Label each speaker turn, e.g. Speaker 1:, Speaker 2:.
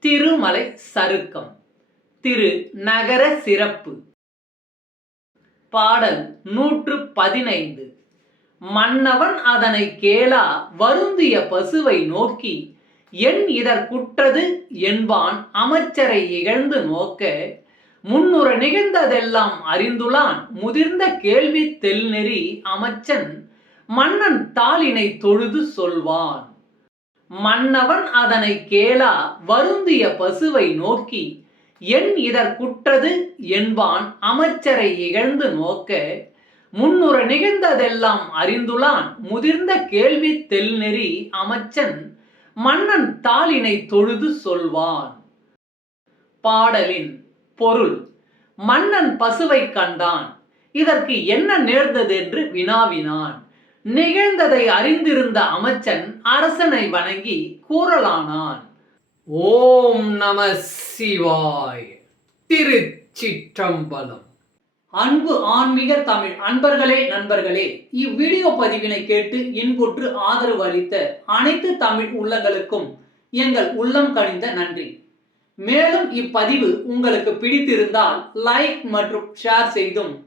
Speaker 1: திருமலை சருக்கம். திரு நகர சிறப்பு. பாடல் நூற்று பதினைந்து. மன்னவன் அதனை கேளா வருந்திய பசுவை நோக்கி என் இதற்குற்றது என்பான் அமைச்சரை இகழ்ந்து நோக்க முன்னுற நிகழ்ந்ததெல்லாம் அறிந்துளான் முதிர்ந்த கேள்வி தெல்நெறி அமைச்சன் மன்னன் தாளினை தொழுது சொல்வான். மன்னவன் அதனை கேளா வருந்திய பசுவை நோக்கி என் இதற்குற்றது என்பான் அமைச்சரை இகழ்ந்து நோக்க முன்னுற நிகழ்ந்ததெல்லாம் அறிந்துளான் முதிர்ந்த கேள்வி தெல்நெறி அமைச்சன் மன்னன் தாளினை தொழுது சொல்வான் பாடலின் பொருள் மன்னன் பசுவை கண்டான் இதற்கு என்ன நேர்ந்தது என்று வினாவினான். நிகழ்ந்ததை அறிந்திருந்த அமைச்சன் அரசனை வணங்கி கூறலானான். ஓம் நம சிவாய். திருச்சிற்றம்பலம். அன்பு ஆன்மீக தமிழ் அன்பர்களே நண்பர்களே இவ்வீடியோ பதிவினை கேட்டு இன்புற்று ஆதரவு அளித்த அனைத்து தமிழ் உள்ளங்களுக்கும் எங்கள் உள்ளம் கனிந்த நன்றி. மேலும் இப்பதிவு உங்களுக்கு பிடித்திருந்தால் லைக் மற்றும் ஷேர் செய்தும்